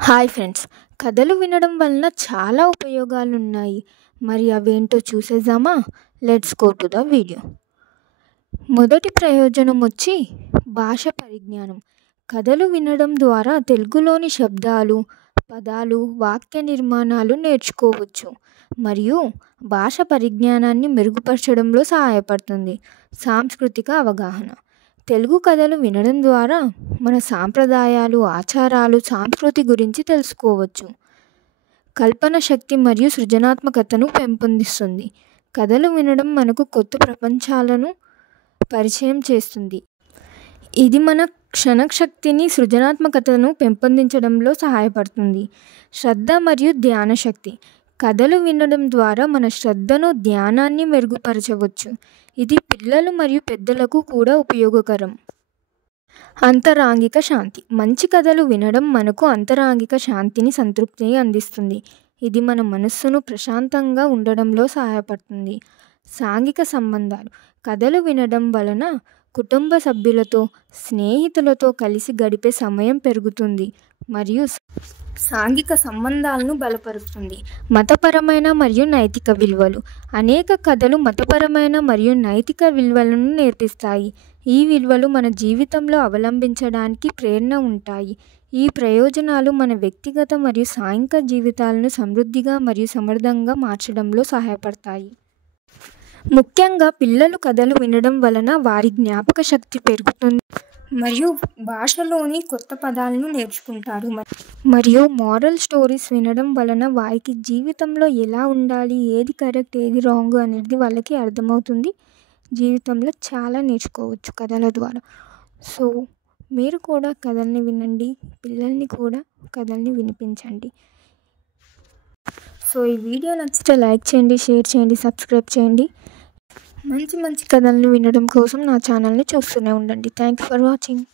Hi friends, కథలు వినడం వలన చాలా ఉపయోగాలు ఉన్నాయి. మరి అవేంటో చూసేద్దామా? Let's go to the video. మొదటి ప్రయోజనం వచ్చి భాష పరిజ్ఞానం. కథలు వినడం ద్వారా తెలుగులోని శబ్దాలు, పదాలు, వాక్య నిర్మాణాలు నేర్చుకోవచ్చు మరియు భాష పరిజ్ఞానాన్ని మెరుగుపరచడంలో సహాయపడుతుంది. సాంస్కృతిక అవగాహన. తెలుగు కథలు వినడం ద్వారా మన సాంప్రదాయాలు, ఆచారాలు, సంస్కృతి గురించి తెలుసుకోవచ్చు. కల్పన శక్తి మరియు సృజనాత్మకతను పెంపొందిస్తుంది. కథలు వినడం మనకు కొత్త ప్రపంచాలను పరిచయం చేస్తుంది. ఇది మన క్షణశక్తిని, సృజనాత్మకతను పెంపొందించడంలో సహాయపడుతుంది. శ్రద్ధ మరియు ధ్యాన శక్తి. కథలు వినడం ద్వారా మన శ్రద్ధను, ధ్యానాన్ని మెరుగుపరచవచ్చు. ఇది పిల్లలు మరియు పెద్దలకు కూడా ఉపయోగకరం. అంతరంగిక శాంతి. మంచి కథలు వినడం మనకు అంతరంగిక శాంతిని, సంతృప్తిని అందిస్తుంది. ఇది మన మనస్సును ప్రశాంతంగా ఉండడంలో సహాయపడుతుంది. సాంఘిక సంబంధాలు. కథలు వినడం వలన కుటుంబ సభ్యులతో, స్నేహితులతో కలిసి గడిపే సమయం పెరుగుతుంది మరియు సాంఘిక సంబంధాలను బలపరుస్తుంది. మతపరమైన మరియు నైతిక విలువలు. అనేక కథలు మతపరమైన మరియు నైతిక విలువలను నేర్పిస్తాయి. ఈ విలువలు మన జీవితంలో అవలంబించడానికి ప్రేరణ ఉంటాయి. ఈ ప్రయోజనాలు మన వ్యక్తిగత మరియు సాంఘిక జీవితాలను సమృద్ధిగా మరియు సమర్థంగా మార్చడంలో సహాయపడతాయి. ముఖ్యంగా పిల్లలు కథలు వినడం వలన వారి జ్ఞాపక శక్తి పెరుగుతుంది మరియు భాషలోని కొత్త పదాలను నేర్చుకుంటారు. మరియు మోరల్ స్టోరీస్ వినడం వలన వారికి జీవితంలో ఎలా ఉండాలి, ఏది కరెక్ట్, ఏది రాంగ్ అనేది వాళ్ళకి అర్థమవుతుంది. జీవితంలో చాలా నేర్చుకోవచ్చు కథల ద్వారా. సో మీరు కూడా కథల్ని వినండి, పిల్లల్ని కూడా కథల్ని వినిపించండి. సో ఈ వీడియో నచ్చితే లైక్ చేయండి, షేర్ చేయండి, సబ్స్క్రైబ్ చేయండి. మంచి కథలను వినడం కోసం నా ఛానల్ని చూస్తూనే ఉండండి. Thank you for watching.